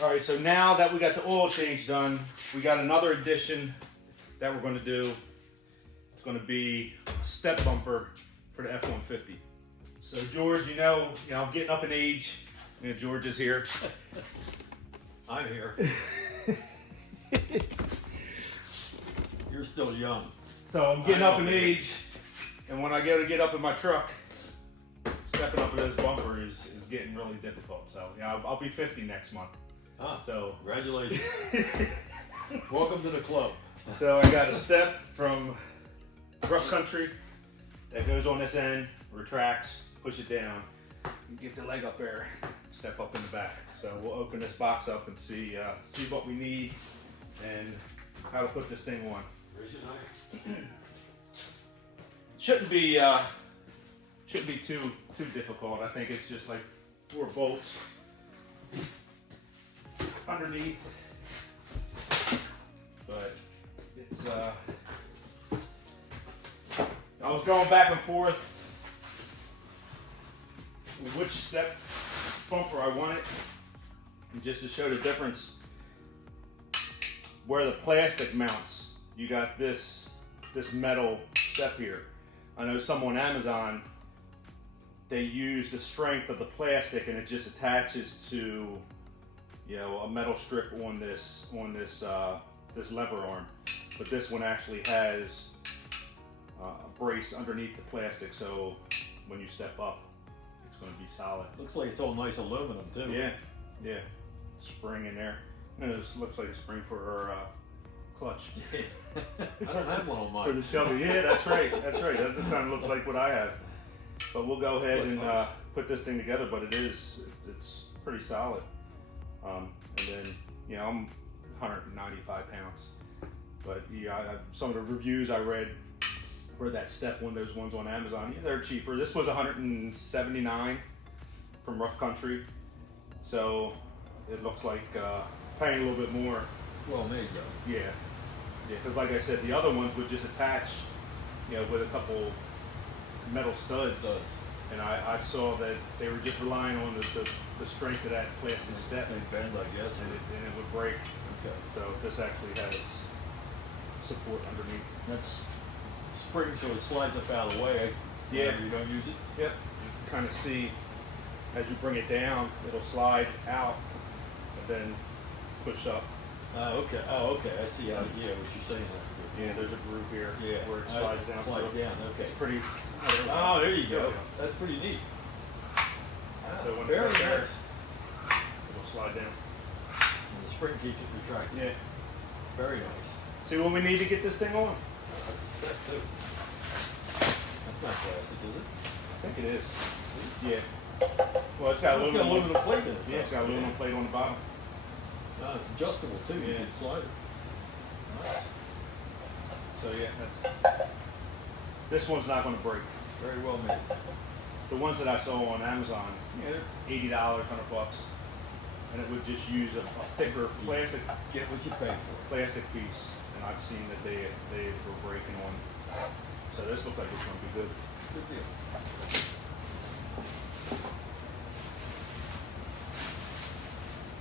All right, so now that we got the oil change done, we got another addition that we're going to do. It's going to be a step bumper for the F-150. So George, you know, I'm getting up in age. You know, George is here. I'm here. You're still young. So I'm getting up in age, and when I go to get up in my truck, stepping up in this bumper is getting really difficult. So yeah, I'll be 50 next month. Ah, so congratulations. Welcome to the club. So I got a step from Rough Country that goes on this end, retracts, push it down, and get the leg up there, step up in the back. So we'll open this box up and see what we need and how to put this thing on. Where's your knife? Shouldn't be too difficult. I think it's just like 4 bolts underneath, but it's I was going back and forth with which step bumper I wanted, and just to show the difference where the plastic mounts. You got this metal step here. I know some on Amazon, they use the strength of the plastic and it just attaches to, you know, a metal strip on this lever arm. But this one actually has a brace underneath the plastic, so when you step up, it's going to be solid. Looks like it's all nice aluminum too. Yeah. Spring in there. And this looks like a spring for our clutch. I don't have one on mine. For the Shelby. Yeah, that's right. That's right. That just kind of looks like what I have. But we'll go ahead and nice. Put this thing together. But it's pretty solid. And then, you know, I'm 195 pounds. But yeah, some of the reviews I read were that step one, those ones on Amazon, yeah, they're cheaper. This was 179 from Rough Country. So it looks like paying a little bit more. Well made though. Yeah, because like I said, the other ones would just attach, you know, with a couple metal studs. And I saw that they were just relying on the strength of that plastic step. They bend, I guess. And it would break. Okay. So this actually has support underneath. That's spring, so it slides up out of the way. Yeah. You don't use it? Yep. You can kind of see as you bring it down, it'll slide out and then push up. Okay. Oh, okay. I see how, yeah, what you're saying there. Yeah, there's a groove here where it I- slides down. Slides down, okay. It's pretty. Oh, there you go. That's pretty neat. So when Very it's up there, nice. it'll slide down. And the spring keeps it retracted. Yeah. Very nice. See what we need to get this thing on? That's a step too. That's not plastic, is it? I think it is. Yeah. Well, it's got It's got aluminum plate in it. Yeah, it's got aluminum plate on the bottom. No, it's adjustable too. You Yeah. can slide it. Nice. So yeah, that's. This one's not going to break. Very well made. The ones that I saw on Amazon, yeah, they're $80, $100, and it would just use a thicker plastic Get what you pay for. plastic piece, and I've seen that they were breaking on. So this looks like it's going to be good. Good deal.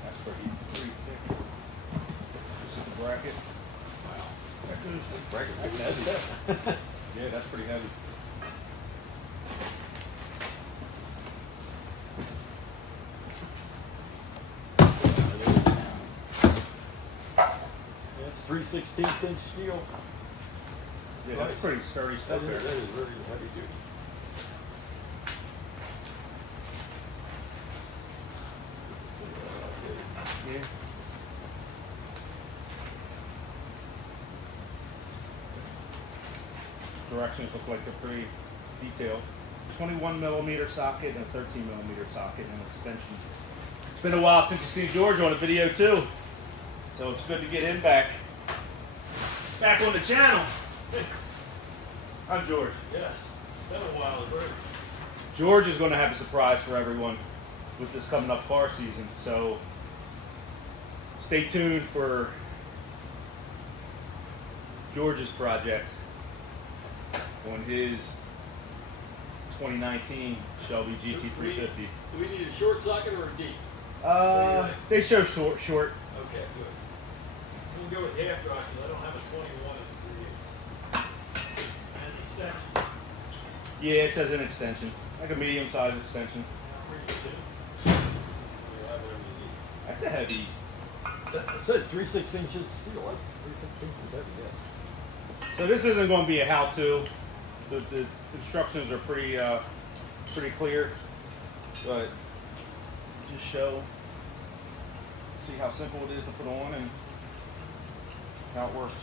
That's pretty thick. This is the bracket. Wow. That goes. That's heavy. Yeah, that's pretty heavy. That's 3/16" steel. Yeah, that's pretty sturdy stuff That there. is very heavy duty. Yeah. Directions look like they're pretty detailed. 21 millimeter socket and a 13 millimeter socket and an extension. It's been a while since you've seen George on a video too, so it's good to get him back on the channel. I'm George. Yes. Been a while, great. George is going to have a surprise for everyone with this coming up car season, so stay tuned for George's project on his 2019 Shelby GT350. Do we need a short socket or a deep? They show short. Okay, good. We'll go with half drive because I don't have a 21 and 3/8. And the extension. Yeah, it says an extension, like a medium-sized extension. Bring it to. You'll have whatever you need. That's a heavy. I said 3/16 inches steel. That's 3/16 inches heavy, yes. So this isn't going to be a how-to. The instructions are pretty clear, but just show, see how simple it is to put on and how it works,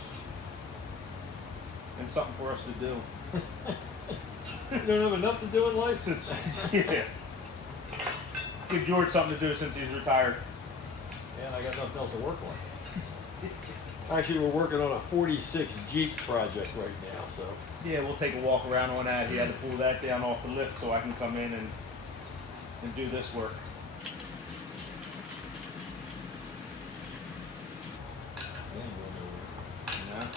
and something for us to do. You don't have enough to do in life? Since yeah, give George something to do since he's retired. And I got nothing else to work on. Actually, we're working on a 46 Jeep project right now, so. Yeah, we'll take a walk around on that. He had to pull that down off the lift so I can come in and do this work. Yeah.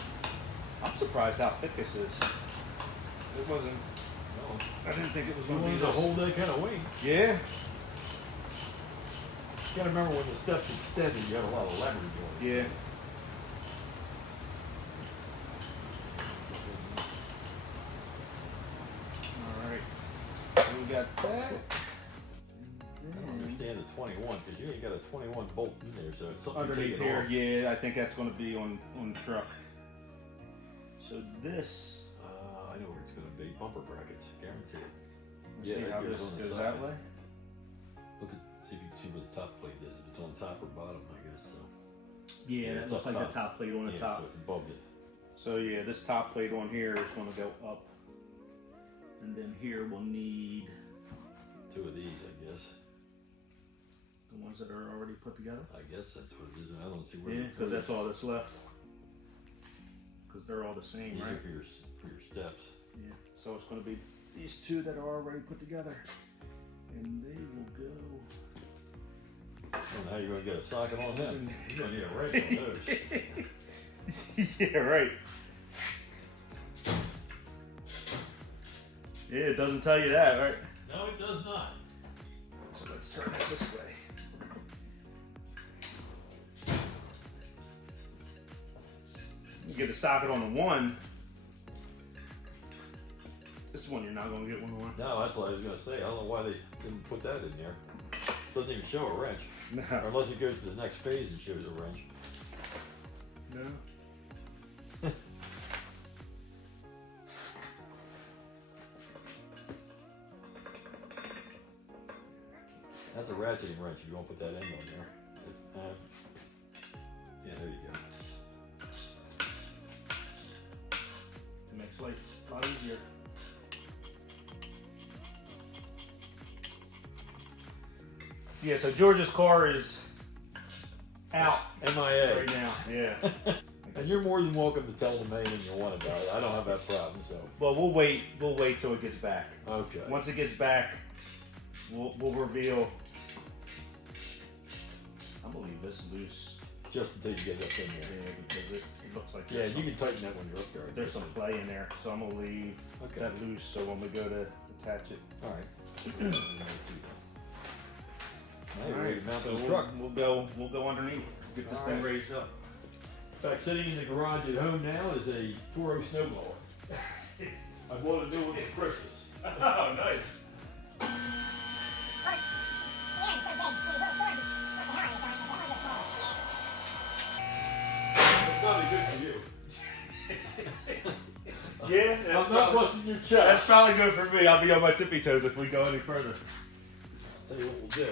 I'm surprised how thick this is. It wasn't. No. I didn't think it was You going to be wanted to this. hold that kind of weight. Yeah. You gotta remember when the steps extended, you had a lot of leverage on it. Yeah. All right. So we got that. I don't understand the 21 because you ain't got a 21 bolt in there, so it's something Underneath to take it here, off. yeah, I think that's going to be on the truck. So this, I know where it's gonna be. Bumper brackets, guaranteed. let's see how this goes that way. Look at, see if you can see where the top plate is. If it's on top or bottom, I guess so. Yeah, it it's looks up like top. the top plate on the Yeah, top. so it's above it. So yeah, this top plate on here is going to go up, and then here we'll need Two of these, I guess. the ones that are already put together. I guess that's what it is. I don't see where. Yeah, because that's all that's left. Because they're all the same, These right? are for your steps. Yeah. So it's going to be these two that are already put together, and they will go. I don't know how you're gonna get a socket on them. You're gonna need a wrench on those. Yeah, right. Yeah, it doesn't tell you that, right? No, it does not. So let's turn this way. Get a socket on the one. This one you're not gonna get one on. No, that's what I was gonna say. I don't know why they didn't put that in there. Doesn't even show a wrench. No. Or unless it goes to the next phase and shows a wrench. No. That's a ratcheting wrench. You won't put that end on there. Yeah, there you go. It makes life a lot easier. Yeah, so George's car is out MIA. right now. Yeah. And you're more than welcome to tell them anything you want about it. I don't have that problem, so. Well, we'll wait. We'll wait till it gets back. Okay. Once it gets back, we'll reveal. I believe this loose. Just until you get up in Yeah, there. because it looks like Yeah, there's you some, can tighten that when you're up there. I there's guess. some play in there, so I'm gonna leave Okay. that loose. So when we go to attach it, All right. Now you're ready to mount so the we'll, truck. we'll go underneath, get this All thing right. raised up. In fact, sitting in the garage at home now is a Toro snowblower. I bought a new one for Christmas. Oh, nice. It's probably good for you. Yeah, I'm not busting your that's chest. probably good for me. I'll be on my tippy toes if we go any further. Tell you what we'll do.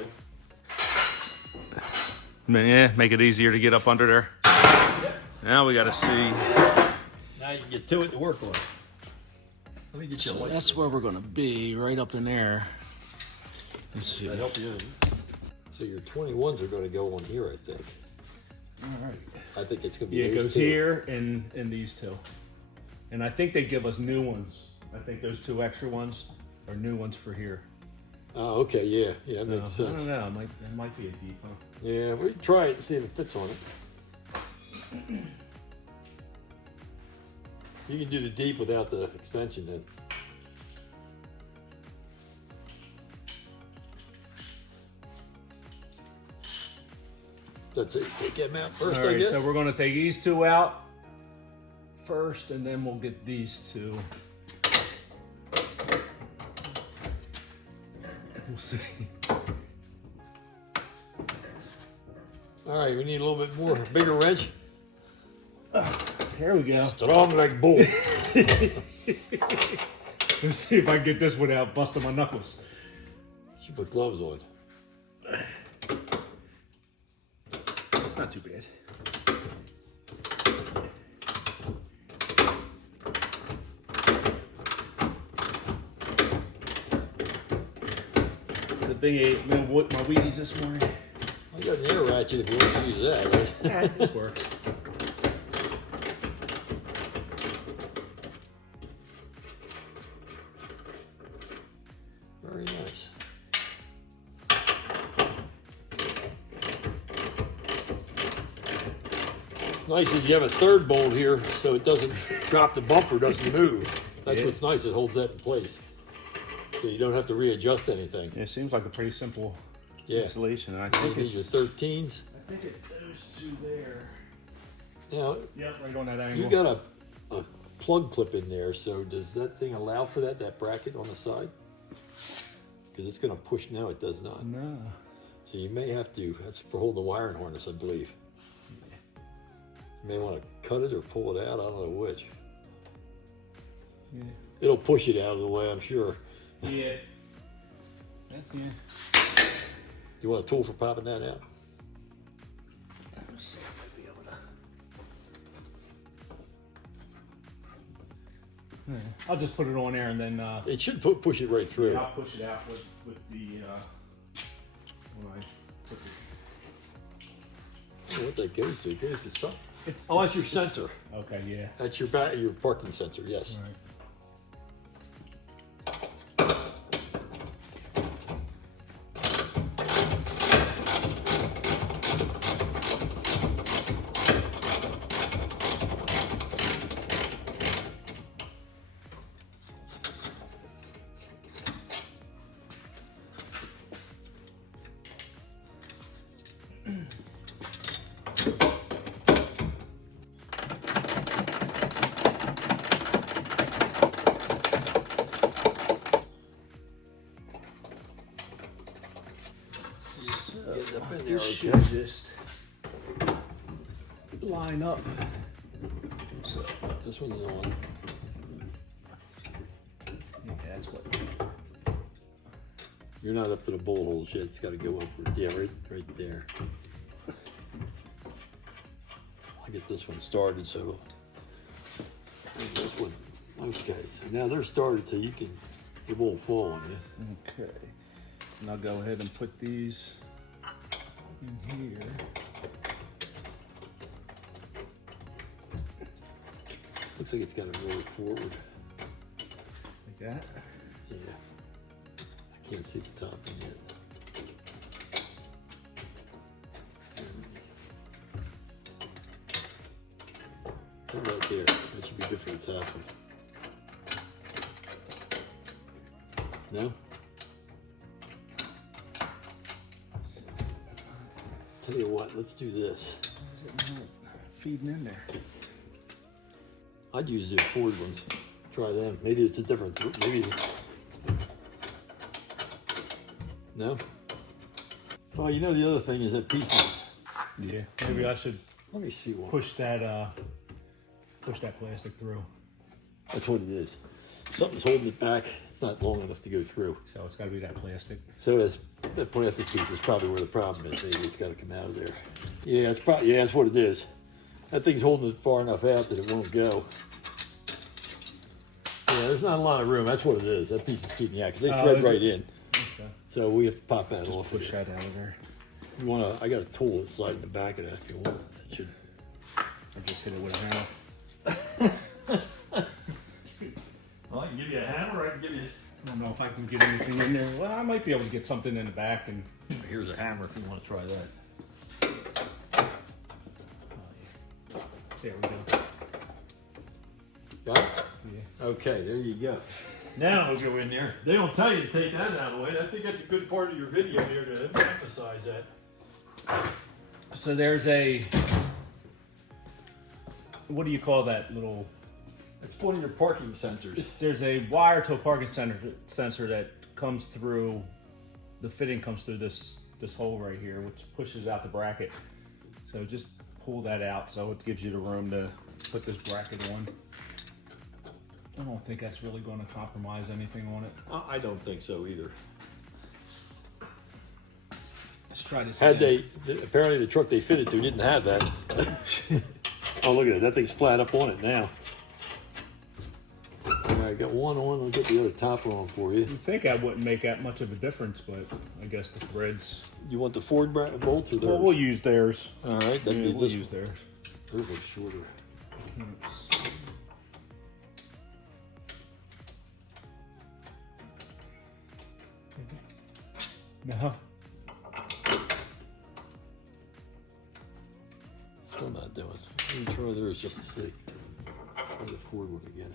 Yeah, make it easier to get up under there. Yep. Now we got to see. Now you can get to it to work on it. Let me get you a So light. that's where we're gonna be, right up in there. Let's see. That help you? So your 21s are going to go on here, I think. All right. I think it's going to be Yeah, it those goes two. here and these two. And I think they give us new ones. I think those two extra ones are new ones for here. Oh, okay, yeah, yeah, that So, makes I sense. don't know. It might be a deep one. Yeah, we can try it and see if it fits on it. You can do the deep without the extension then. That's it. Take them out first, All I right, guess. so we're going to take these two out first, and then we'll get these two. We'll see. All right, we need a little bit more, bigger wrench. Here we go. Strong like bull. Let's see if I can get this without busting my knuckles. You put gloves on. It's not too bad. The thing ate my Wheaties this morning. I got an air ratchet if you want to use that. Right? Yeah, this works. Very nice. What's nice is you have a third bolt here, so it doesn't drop the bumper, doesn't move. That's what's nice. It holds that in place, so you don't have to readjust anything. It seems like a pretty simple Yeah. installation. And I You think need your it's 13s. I think it's those two there. Now, Yep, right on that angle. you got a plug clip in there, so does that thing allow for that bracket on the side? Because it's going to push now, it does not. No. So you may have to, that's for holding the wiring harness, I believe. You may want to cut it or pull it out, I don't know which. Yeah. It'll push it out of the way, I'm sure. Yeah. That's, yeah. You want a tool for popping that out? Let's see, I might be able to. Yeah. I'll just put it on there and then. It should push it right through. Yeah, I'll push it out with the. When I put I don't know what that goes to. It goes to something. It's, Oh, that's your sensor. Okay, yeah. That's your your parking sensor, yes. All right. Get up in there, This okay. should just line up. So, This one's on. yeah, that's what. You're not up to the bolt holes yet. It's got to go upward. Yeah, right there. I'll get this one started, so this one. Okay, so now they're started, so it won't fall on you. Okay. And I'll go ahead and put these in here. Looks like it's got to roll forward. Like that. Yeah. I can't see the top end yet. Put it right there. That should be good for the top one. No? Tell you what, let's do this. Is it not feeding in there? I'd use the Ford ones. Try them. Maybe it's a different. Maybe. No. Well, you know the other thing is that piece. Yeah. Maybe I should Let me see one. push that plastic through. That's what it is. Something's holding it back. It's not long enough to go through. So it's got to be that plastic. So that plastic piece is probably where the problem is. Maybe it's got to come out of there. Yeah, it's probably that's what it is. That thing's holding it far enough out that it won't go. Yeah, there's not a lot of room. That's what it is. That piece is keeping out because they thread right in. Okay. So we have to pop that Just off. push of that out of there. You wanna? I got a tool that's sliding the back of that. If you want, it should. I'll just hit it with a hammer. Well, I can give you a hammer. Or I can give you. I don't know if I can get anything in there. Well, I might be able to get something in the back and. Here's a hammer if you want to try that. There we go. Got it? Yeah. Okay, there you go. Now we'll go in there. They don't tell you to take that out of the way. I think that's a good part of your video here to emphasize that. So there's a, what do you call that little? It's one of your parking sensors. There's a wire to a parking sensor that comes through, the fitting comes through this hole right here, which pushes out the bracket. So just pull that out so it gives you the room to put this bracket on. I don't think that's really going to compromise anything on it. I don't think so either. Let's try this Apparently the truck they fitted to didn't have that. Oh, look at it. That thing's flat up on it now. All right, got one on. I'll get the other topper on for you. You'd think that wouldn't make that much of a difference, but I guess the threads. You want the Ford bolts or theirs? Well, we'll use theirs. All right, that'd be We'll this use theirs. Theirs are shorter. No. Still not doing it. Let me try theirs just to see. Try the Ford one again.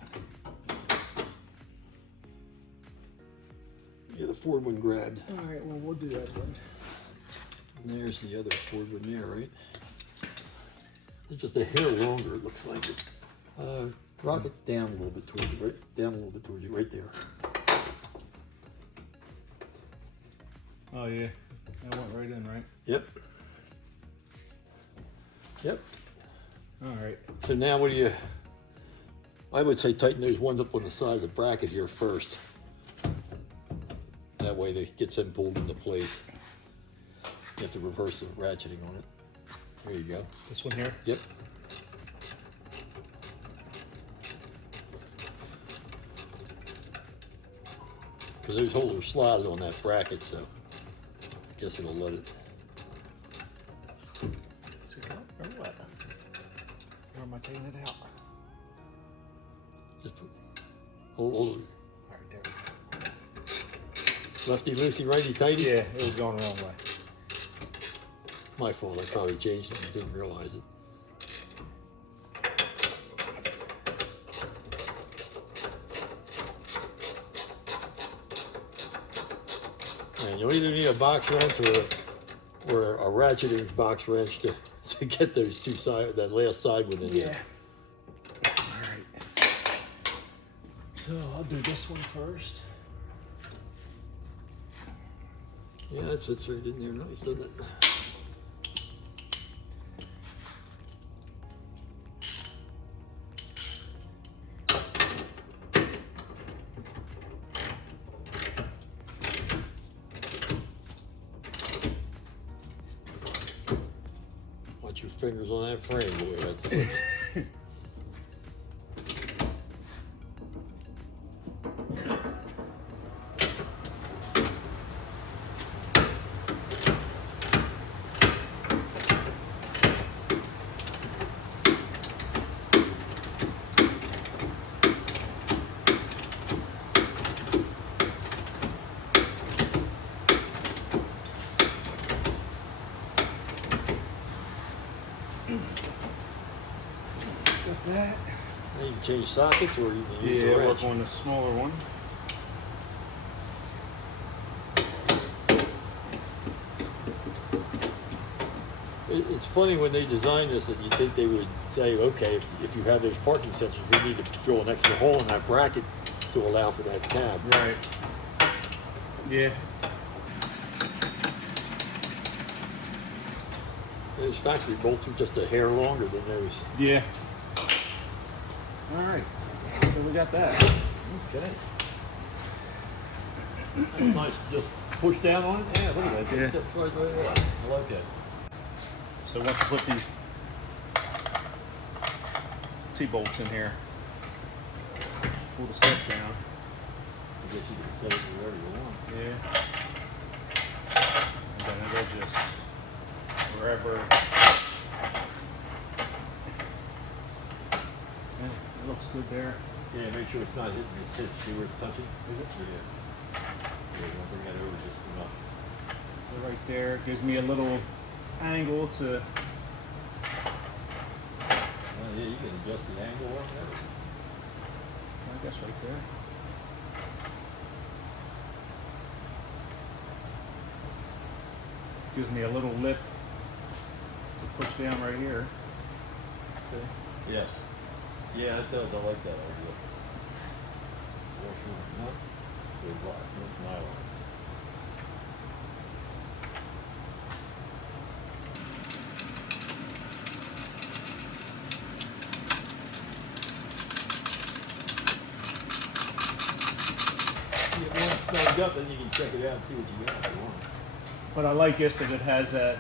Yeah, the Ford one grabbed. All right, well, we'll do that one. And there's the other Ford one there, right? It's just a hair longer, it looks like it. Drop it down a little bit towards you, right? Down a little bit towards you, right there. Oh, yeah. That went right in, right? Yep. Yep. All right. So now what do you, I would say tighten those ones up on the side of the bracket here first. That way they get them pulled into place. You have to reverse the ratcheting on it. There you go. This one here? Yep. Because those holes are slotted on that bracket, so I guess it'll let it. Is it out or what? Or am I taking it out? Just hold. All right, there we go. Lefty loosey, righty tighty. Yeah, it was going the wrong way. My fault. I probably changed it and didn't realize it. And you either need a box wrench or a ratcheting box wrench to get those two side, that last side one in there. All right. So I'll do this one first. Yeah, that sits right in there nice, doesn't it? Watch your fingers on that frame, boy. That's Got that. Now you can change sockets or you can use the Yeah, wrench. work on the smaller one. It's funny when they design this that you think they would say, okay, if you have those parking sensors, we need to drill an extra hole in that bracket to allow for that cab. Right. Yeah. Those factory bolts are just a hair longer than those. Yeah. All right. So we got that. Okay. That's nice. Just push down on it. Yeah, look at that. Yeah. Just steps right there. I like that. So once you put these T-bolts in here, pull the step down. I guess you can set it wherever you want. Yeah. And then it'll just wherever. Yeah, it looks good there. Yeah, make sure it's not hitting its hip. See where it's touching? Is it? Yeah. Yeah, don't bring that over just enough. So right there gives me a little angle to. Yeah, you can adjust the angle on that. I guess right there. Gives me a little lip push down right here. See? Yes. Yeah, it does. I like that idea. Not the nylons. You get one snugged up, then you can check it out and see what you got if you want. But I like this that it has the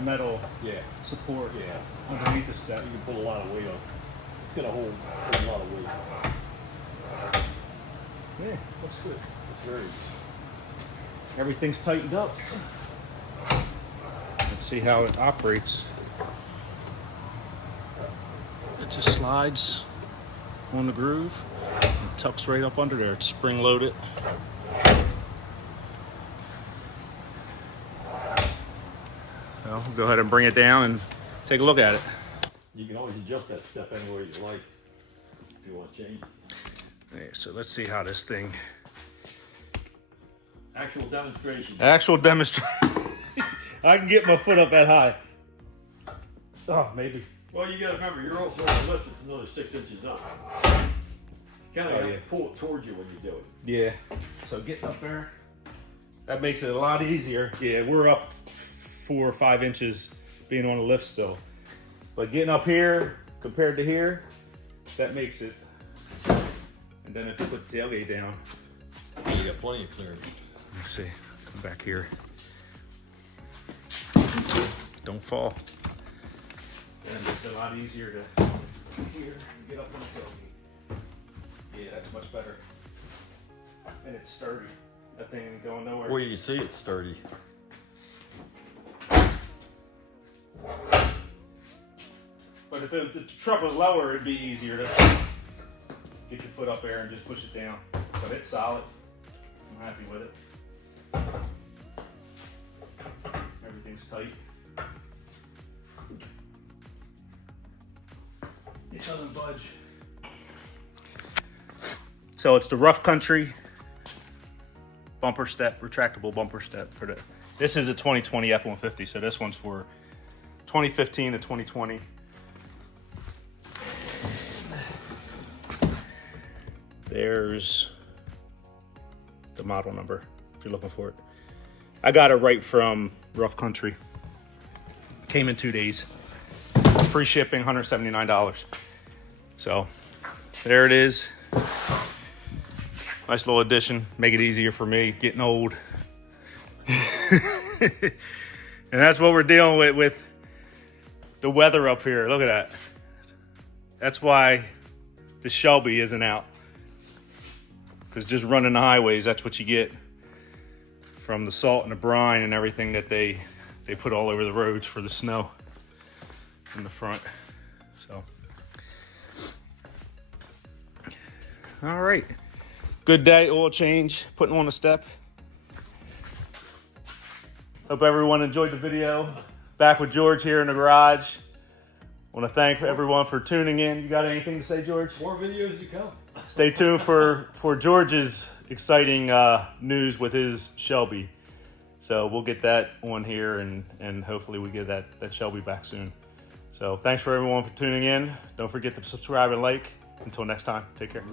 metal Yeah. support Yeah. underneath the step. You can put a lot of weight on. It's gonna hold a lot of weight. Yeah, looks good. It's very. Everything's tightened up. Let's see how it operates. It just slides on the groove and tucks right up under there. It's spring loaded. So we'll go ahead and bring it down and take a look at it. You can always adjust that step anywhere you like if you want to change it. Okay, so let's see how this thing. Actual demonstration. Actual demonstration. I can get my foot up that high. Oh, maybe. Well, you got to remember, you're also on the lift. It's another 6 inches up. You kind of have to pull it towards you when you do it. Yeah. So getting up there, that makes it a lot easier. Yeah, we're up 4 or 5 inches being on the lift still. But getting up here compared to here, that makes it. And then if you put the tailgate down. You got plenty of clearance. Let's see. Come back here. Don't fall. And it makes it a lot easier to here and get up on the tailgate. Yeah, that's much better. And it's sturdy. That thing ain't going nowhere. Well, you can see it's sturdy. But if the truck was lower, it'd be easier to get your foot up there and just push it down. But it's solid. I'm happy with it. Everything's tight. It doesn't budge. So it's the Rough Country bumper step, retractable bumper step for the. This is a 2020 F-150, so this one's for 2015 to 2020. There's the model number if you're looking for it. I got it right from Rough Country. Came in 2 days. Free shipping, $179. So there it is. Nice little addition. Make it easier for me, getting old. And that's what we're dealing with the weather up here. Look at that. That's why the Shelby isn't out. Because just running the highways, that's what you get from the salt and the brine and everything that they put all over the roads for the snow in the front. So, all right. Good day, oil change, putting on a step. Hope everyone enjoyed the video. Back with George here in the garage. Want to thank everyone for tuning in. You got anything to say, George? More videos to come. Stay tuned for George's exciting news with his Shelby. So we'll get that on here and hopefully we get that Shelby back soon. So thanks for everyone for tuning in. Don't forget to subscribe and like. Until next time, take care.